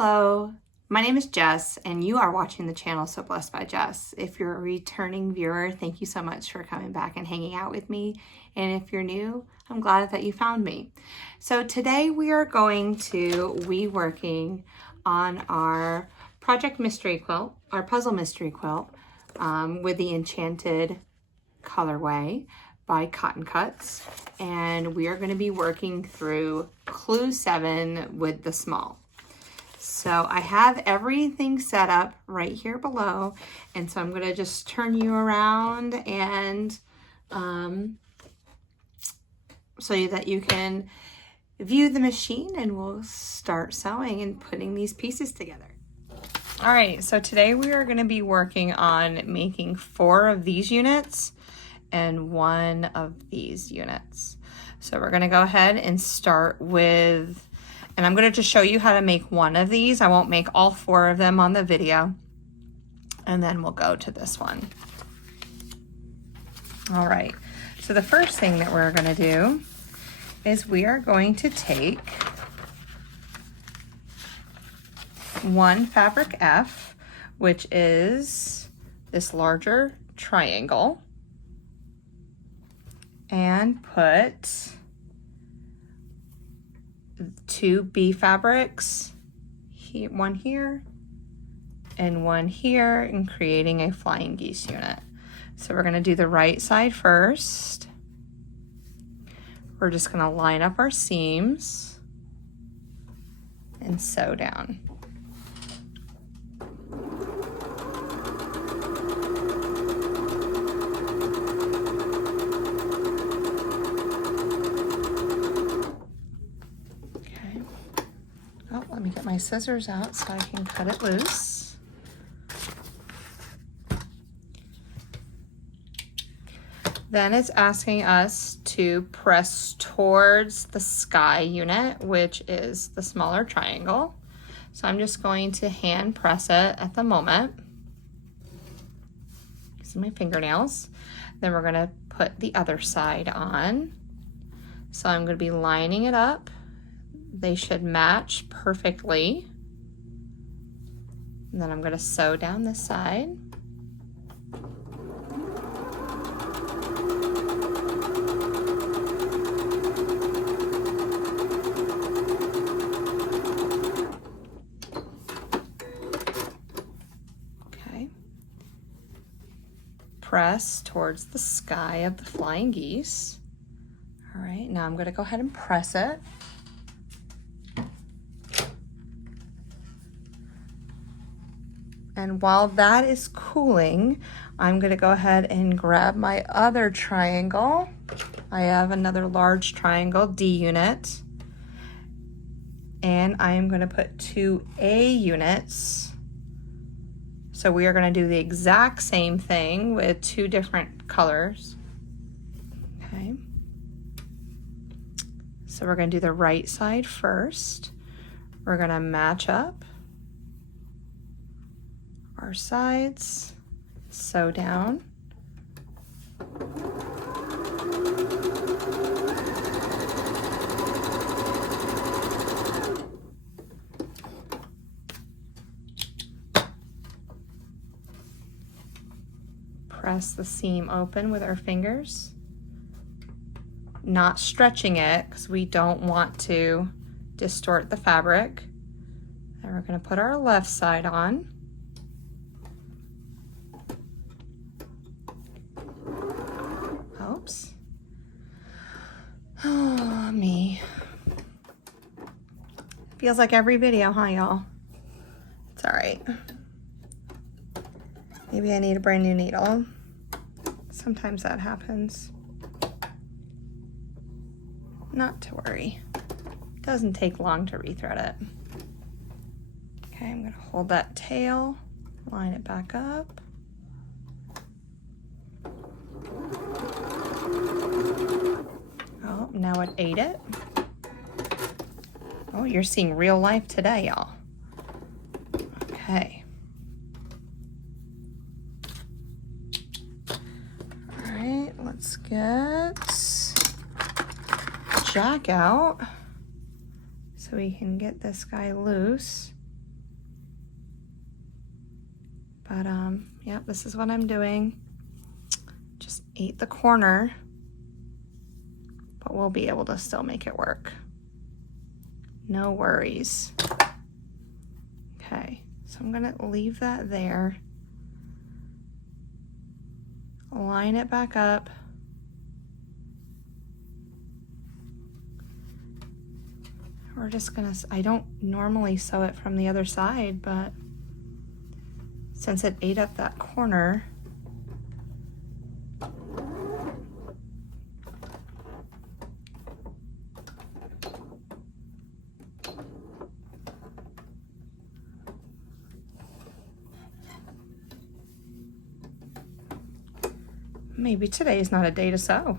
Hello, my name is Jess and you are watching the channel So Blessed by Jess. If you're a returning viewer, thank you so much for coming back and hanging out with me. And if you're new, I'm glad that you found me. So today we are going to be working on our project mystery quilt, our puzzle mystery quilt with the Enchanted colorway by Cotton Cuts. And we are going to be working through Clue 7 with the small. So I have everything set up right here below, and so I'm going to just turn you around and so that you can view the machine, and we'll start sewing and putting these pieces together. All right, so today we are going to be working on making 4 of these units and 1 of these units. So we're going to go ahead and start with, and I'm going to just show you how to make 1 of these. I won't make all 4 of them on the video. And then we'll go to this one. All right. So the first thing that we're going to do is we are going to take 1 fabric F, which is this larger triangle, and put 2 B fabrics, one here and 1 here, and creating a flying geese unit. So we're going to do the right side first. We're just going to line up our seams and sew down. Let me get my scissors out so I can cut it loose. Then it's asking us to press towards the sky unit, which is the smaller triangle. So I'm just going to hand press it at the moment using my fingernails. Then we're going to put the other side on. So I'm going to be lining it up. They should match perfectly. And then I'm going to sew down this side. Okay. Press towards the sky of the flying geese. All right, now I'm going to go ahead and press it. And while that is cooling, I'm going to go ahead and grab my other triangle. I have another large triangle, D unit. And I am going to put 2 A units. So we are going to do the exact same thing with 2 different colors. Okay. So we're going to do the right side first. We're going to match up our sides, sew down. Press the seam open with our fingers, not stretching it because we don't want to distort the fabric. And we're going to put our left side on. Oops. Oh, me. Feels like every video, huh, y'all? It's all right. Maybe I need a brand new needle. Sometimes that happens. Not to worry. Doesn't take long to rethread it. Okay, I'm gonna hold that tail, line it back up. Oh, now it ate it. Oh, you're seeing real life today, y'all. Okay. All right, let's get Jack out so we can get this guy loose. But yeah, this is what I'm doing. Just ate the corner, but we'll be able to still make it work. No worries. Okay, so I'm gonna leave that there. Line it back up. We're just gonna, I don't normally sew it from the other side, but since it ate up that corner, maybe today is not a day to sew.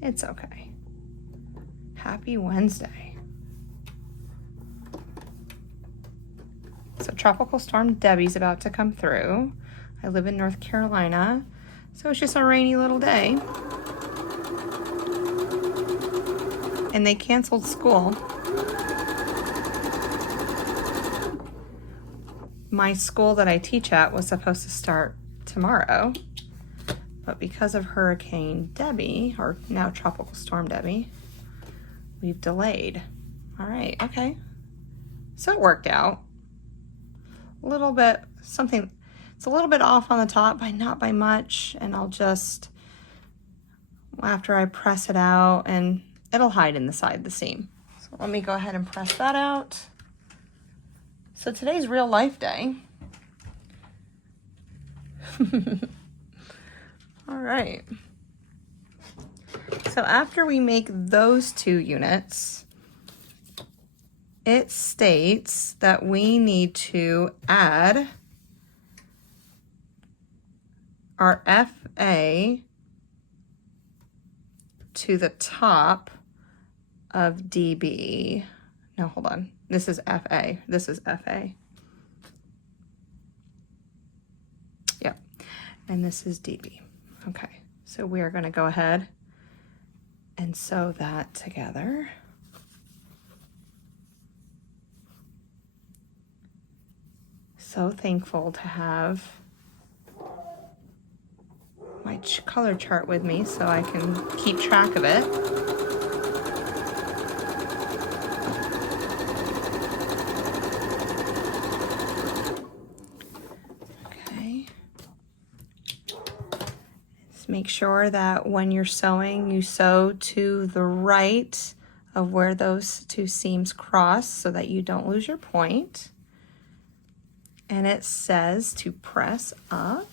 It's okay. Happy Wednesday. So Tropical Storm Debbie's about to come through. I live in North Carolina, so it's just a rainy little day. And they canceled school. My school that I teach at was supposed to start tomorrow, but because of Hurricane Debbie, or now Tropical Storm Debbie, we've delayed. All right, okay. So it worked out. A little bit, something, it's a little bit off on the top, but not by much, and I'll just, after I press it out, and it'll hide in the side of the seam. So let me go ahead and press that out. So today's real life day. All right. So after we make those 2 units, it states that we need to add our FA to the top of DB. No, hold on. This is FA. This is FA. Yep. And this is DB. Okay. So we are going to go ahead and sew that together. So thankful to have my color chart with me so I can keep track of it. Okay. Just make sure that when you're sewing, you sew to the right of where those 2 seams cross so that you don't lose your point. And it says to press up.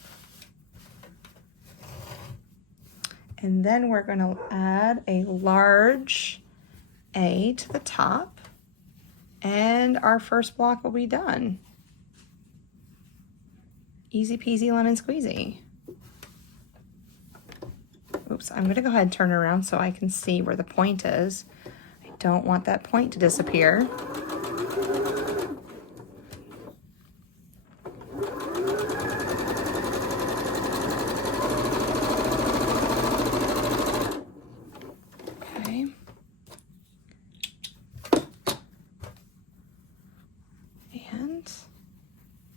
And then we're going to add a large A to the top, and our first block will be done. Easy peasy lemon squeezy. Oops, I'm going to go ahead and turn it around so I can see where the point is. I don't want that point to disappear.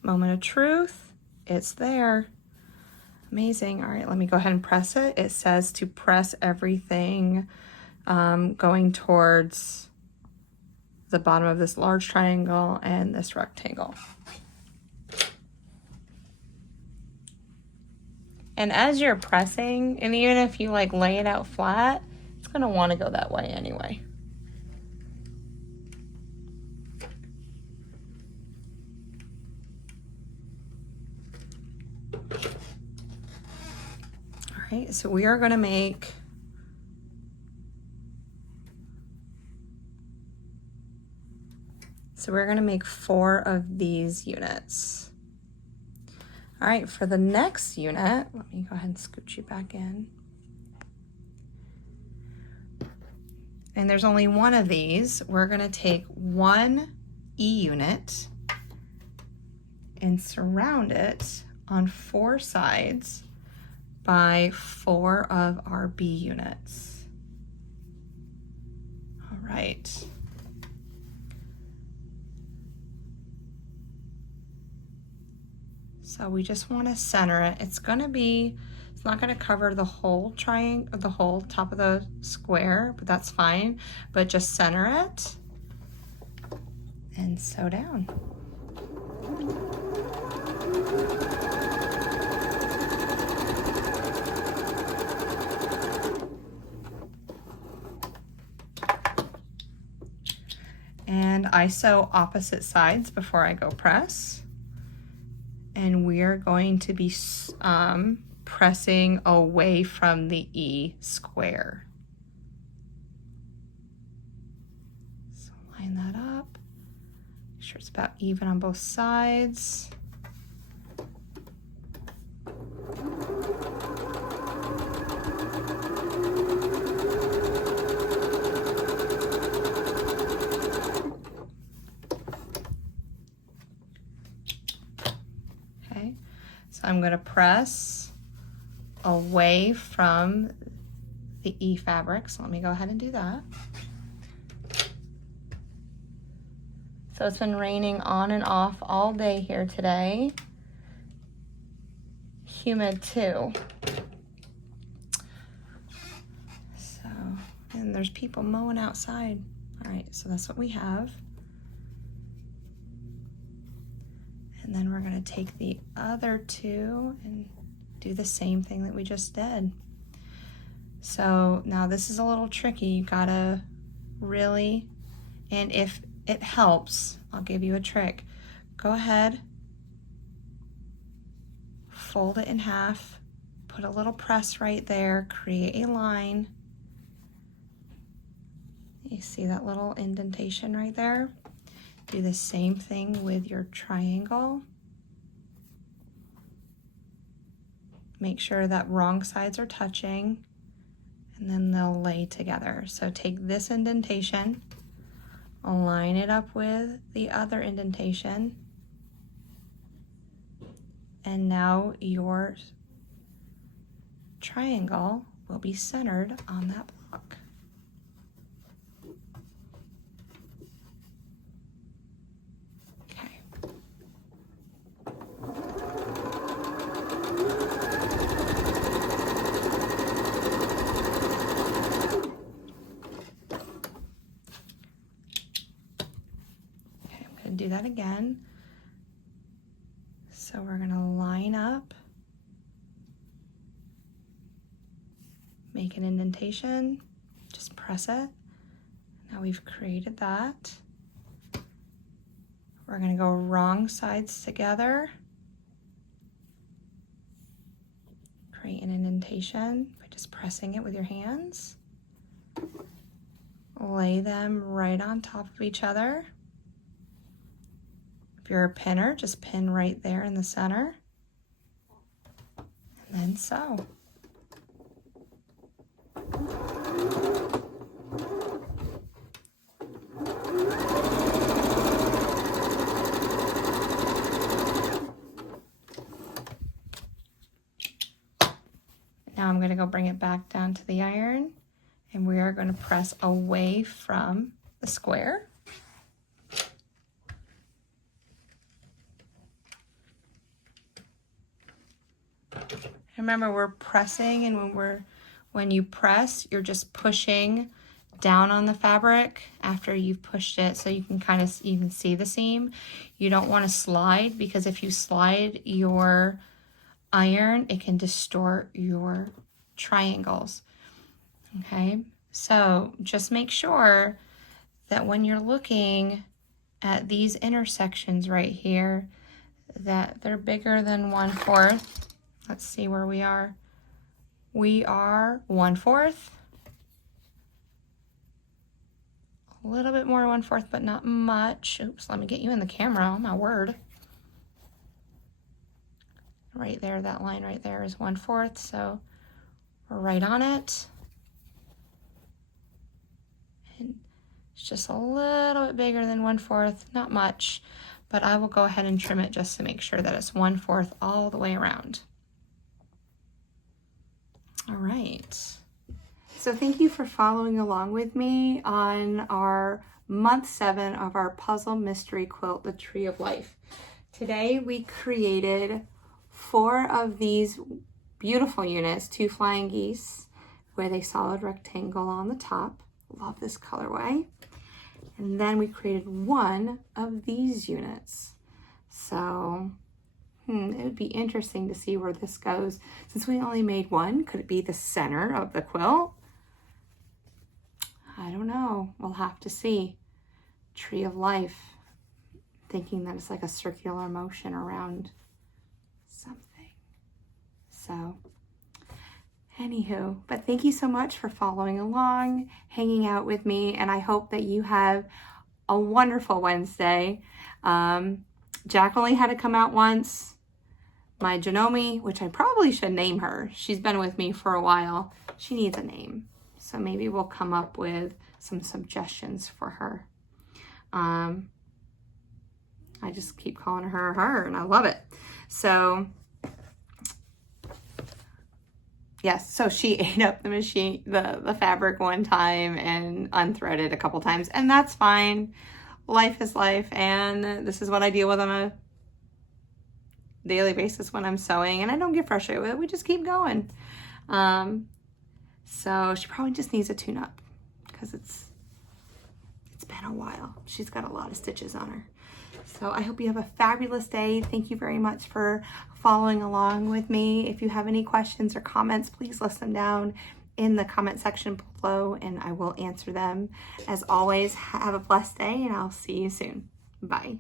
Moment of truth, it's there. Amazing. All right, let me go ahead and press it. It says to press everything going towards the bottom of this large triangle and this rectangle. And as you're pressing, and even if you like lay it out flat, it's gonna want to go that way anyway. Okay, so we are going to make we're going to make 4 of these units. All right, for the next unit, let me go ahead and scooch you back in. And there's only 1 of these. We're going to take 1 E unit and surround it on 4 sides by 4 of our B units. All right. So we just want to center it. It's not going to cover the whole triangle, the whole top of the square, but that's fine. But just center it and sew down. And I sew opposite sides before I go press. And we're going to be pressing away from the E square. So line that up. Make sure it's about even on both sides. So I'm going to press away from the E fabric. So let me go ahead and do that. So it's been raining on and off all day here today. Humid too. So, and there's people mowing outside. All right, so that's what we have. And then we're going to take the other two and do the same thing that we just did. So now this is a little tricky. You gotta really, and if it helps, I'll give you a trick. Go ahead, fold it in half, put a little press right there, create a line. You see that little indentation right there? Do the same thing with your triangle. Make sure that wrong sides are touching, and then they'll lay together. So take this indentation, align it up with the other indentation, and now your triangle will be centered on that block. Do that again. So we're going to line up, make an indentation, just press it. Now we've created that. We're going to go wrong sides together, create an indentation by just pressing it with your hands. Lay them right on top of each other. If you're a pinner, just pin right there in the center, and then sew. Now I'm going to go bring it back down to the iron, and we are going to press away from the square. Remember, we're pressing, and when you press, you're just pushing down on the fabric after you've pushed it, so you can kind of even see the seam. You don't want to slide, because if you slide your iron, it can distort your triangles. Okay, so just make sure that when you're looking at these intersections right here, that they're bigger than 1/4. Let's see where we are. We are 1/4. A little bit more 1/4, but not much. Oops, let me get you in the camera. Oh my word. Right there, that line right there is 1/4, so we're right on it. And it's just a little bit bigger than 1/4, not much, but I will go ahead and trim it just to make sure that it's 1/4 all the way around. All right. So thank you for following along with me on our month 7 of our puzzle mystery quilt, The Tree of Life. Today we created 4 of these beautiful units, 2 flying geese with a solid rectangle on the top. Love this colorway. And then we created 1 of these units. So it would be interesting to see where this goes. Since we only made 1, could it be the center of the quilt? I don't know. We'll have to see. Tree of Life. Thinking that it's like a circular motion around something. So, anywho, but thank you so much for following along, hanging out with me, and I hope that you have a wonderful Wednesday. Jack only had to come out once. My Janome, which I probably should name her. She's been with me for a while. She needs a name. So maybe we'll come up with some suggestions for her. I just keep calling her, and I love it. So, yes, so she ate up the machine, the fabric one time and unthreaded a couple times, and that's fine. Life is life, and this is what I deal with on a daily basis when I'm sewing, and I don't get frustrated with it. We just keep going. So she probably just needs a tune-up because it's been a while. She's got a lot of stitches on her. So I hope you have a fabulous day. Thank you very much for following along with me. If you have any questions or comments, please list them down in the comment section below and I will answer them. As always, have a blessed day and I'll see you soon. Bye.